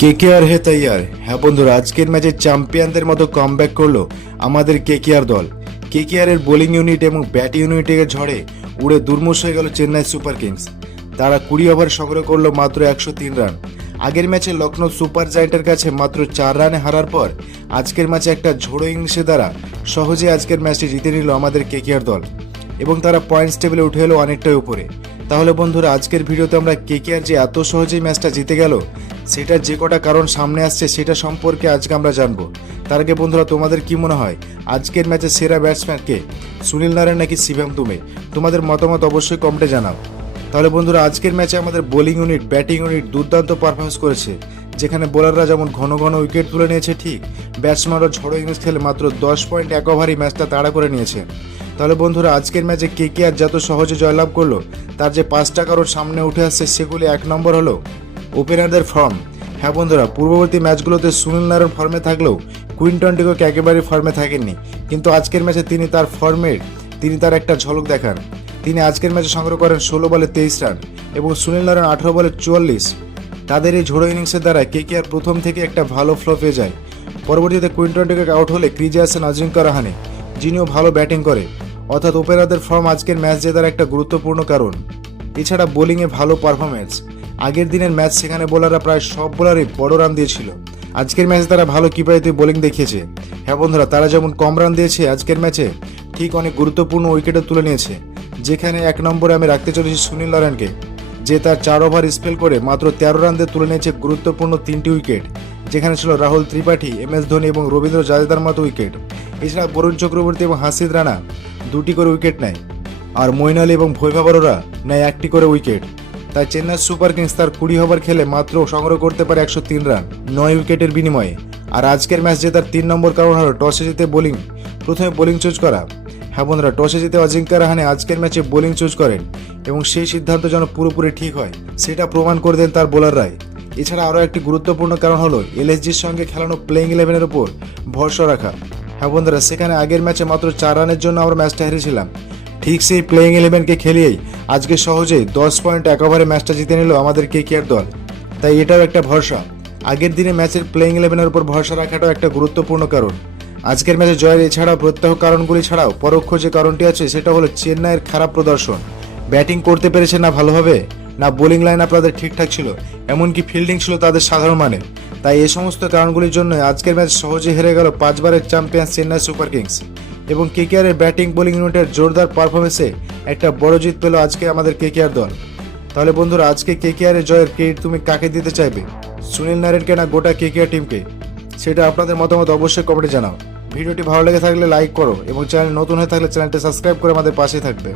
KKR হে তৈয়ার। হ্যাঁ বন্ধুরা, আজকের ম্যাচে চ্যাম্পিয়নদের মতো কামব্যাক করলো আমাদের কেকেআর দল। কেকেআর এর বোলিং ইউনিট এবং ব্যাটিং ইউনিটের ঝড়ে উড়ে দুর্মুষ হয়ে গেল চেন্নাই সুপার কিংস। তারা 20 ওভার সংগ্রহ করলো মাত্র 103 রান। আগের ম্যাচে লখনৌ সুপার জায়েন্টের কাছে মাত্র 4 রানে হারার পর আজকের ম্যাচে একটা ঝোড়ো ইনিংসের দ্বারা সহজে আজকের ম্যাচটি জিতে নিল আমাদের কেকেআর দল এবং তারা পয়েন্টস টেবিলে উঠে এলো অনেকটাই উপরে। তাহলে বন্ধুরা, আজকের ভিডিওতে আমরা কেকেআর যে এত সহজেই ম্যাচটা জিতে গেল সেটার যে কটা কারণ সামনে আসছে সেটা সম্পর্কে আজকে আমরা জানবো। তার আগে বন্ধুরা, তোমাদের কি মনে হয় আজকের ম্যাচে সেরা ব্যাটসম্যান কে, সুনীল নারায়ণ নাকি শিবম দুবে? তোমাদের মতামত অবশ্যই কমেন্টে জানাও। তাহলে বন্ধুরা, আজকের ম্যাচে আমাদের বোলিং ইউনিট ব্যাটিং ইউনিট দুর্দান্ত পারফরমেন্স করেছে, যেখানে বোলাররা যেমন ঘন ঘন উইকেট তুলে নিয়েছে, ঠিক ব্যাটসম্যানরা ঝড়ো ইনিংস খেলে মাত্র 10.1 ওভারই ম্যাচটা তাড়া করে নিয়েছে। তাহলে বন্ধুরা, আজকের ম্যাচে কেকেআর যত সহজে জয়লাভ করলো তার যে 5টা কারণ সামনে উঠে আসছে সেগুলি 1 নম্বর হলো ওপেনারদের ফর্ম। হ্যাঁ বন্ধুরা, পূর্ববর্তী ম্যাচগুলোতে সুনীল নারায়ণ ফর্মে থাকলেও কুইন্টন ডিকক একেবারেই ফর্মে থাকেননি, কিন্তু আজকের ম্যাচে তিনি তার একটা ঝলক দেখান। তিনি আজকের ম্যাচে সংগ্রহ করেন 16 বলে 23 রান এবং সুনীল নারায়ণ 18 বলে 44। তাদের এই ঝোড়ো ইনিংসের দ্বারা কেকেআর প্রথম থেকে একটা ভালো ফ্লো পেয়ে যায়। পরবর্তীতে কুইন্টন ডিকক আউট হলে ক্রিজে আসেন অজিঙ্ক্য রাহানে, যিনিও ভালো ব্যাটিং করে। অর্থাৎ ওপেনারদের ফর্ম আজকের ম্যাচ জেতার একটা গুরুত্বপূর্ণ কারণ। এছাড়া বোলিংয়ে ভালো পারফরমেন্স। আগের দিনের ম্যাচ সেখানে বোলাররা প্রায় সব বোলারই বড় রান দিয়েছিল, আজকের ম্যাচে তারা ভালো কিফায়তি বোলিং দেখিয়েছে। হ্যাঁ বন্ধুরা, তারা যেমন কম রান দিয়েছে আজকের ম্যাচে, ঠিক অনেক গুরুত্বপূর্ণ উইকেটও তুলে নিয়েছে। যেখানে 1 নম্বরে আমি রাখতে চলেছি সুনীল নারায়ণকে, যে তার 4 ওভার স্পেল করে মাত্র 13 রান দিয়ে তুলে নিয়েছে গুরুত্বপূর্ণ 3টি উইকেট, যেখানে ছিল রাহুল ত্রিপাঠী, MS ধোনি এবং রবীন্দ্র জাদেজার মতো উইকেট। এছাড়া বরুণ চক্রবর্তী এবং হাসিদ রানা 2টি করে উইকেট নেয়, আর মঈন আলী এবং ভৈভব অরোরা নেয় 1টি করে উইকেট। তাই চেন্নাই সুপার কিংস তার 20 ওভার খেলে মাত্র সংগ্রহ করতে পারে 103 রান 9 উইকেটের বিনিময়ে। আর আজকের ম্যাচ জেতার 3 নম্বর কারণ হলো টসে জিতে প্রথমে বোলিং চুজ করা। হ্যাঁ বন্ধুরা, টসে জিতে অজিঙ্ক্য রাহানে আজকের ম্যাচে বোলিং চুজ করেন এবং সেই সিদ্ধান্ত যেন পুরোপুরি ঠিক হয় সেটা প্রমাণ করে দেন তার বোলাররাই। এছাড়া আরও একটি গুরুত্বপূর্ণ কারণ হলো LSGর সঙ্গে খেলানো প্লেইং 11-এর উপর ভরসা রাখা। হ্যাঁ বন্ধুরা, সেখানে আগের ম্যাচে মাত্র 4 রানের জন্য আমরা ম্যাচটা হেরেছিলাম, ঠিক সেই প্লেইং 11কে খেলিয়েই আজকে সহজেই 10.1 ওভারে ম্যাচটা জিতে নিল আমাদের কেকেআর দল। তাই এটাও একটা ভরসা। আগের দিনে ম্যাচের প্লেইং 11-এর উপর ভরসা রাখাটাও একটা গুরুত্বপূর্ণ কারণ। আজকের ম্যাচে জয়ের এছাড়াও প্রত্যহ কারণগুলি ছাড়াও পরোক্ষ যে কারণটি আছে সেটা হলো চেন্নাইয়ের খারাপ প্রদর্শন। ব্যাটিং করতে পেরেছে না ভালোভাবে, না বোলিং লাইন আপ তাদের ঠিকঠাক ছিল, এমনকি ফিল্ডিং ছিল তাদের সাধারণ মানের। তাই এই সমস্ত কারণগুলির জন্য আজকের ম্যাচ সহজে হেরে গেল 5 বারের চ্যাম্পিয়ন চেন্নাই সুপার কিংস। এবং কেকেআর এর ব্যাটিং বোলিং ইউনিটের জোরদার পারফরমেন্সে একটা বড় জিত পেল আজকে আমাদের কেকেআর দল। তাহলে বন্ধুরা, আজকে কেকেআর এর জয়ের ক্রেডিট তুমি কাকে দিতে চাইবে, সুনীল নারায়ণকে না গোটা কেকেআর টিমকে? সেটা আপনাদের মতামত অবশ্যই কমেন্টে জানাও। ভিডিওটি ভালো লেগে থাকলে লাইক করো এবং চ্যানেল নতুন হয়ে থাকলে চ্যানেলটি সাবস্ক্রাইব করে আমাদের পাশে থাকবে।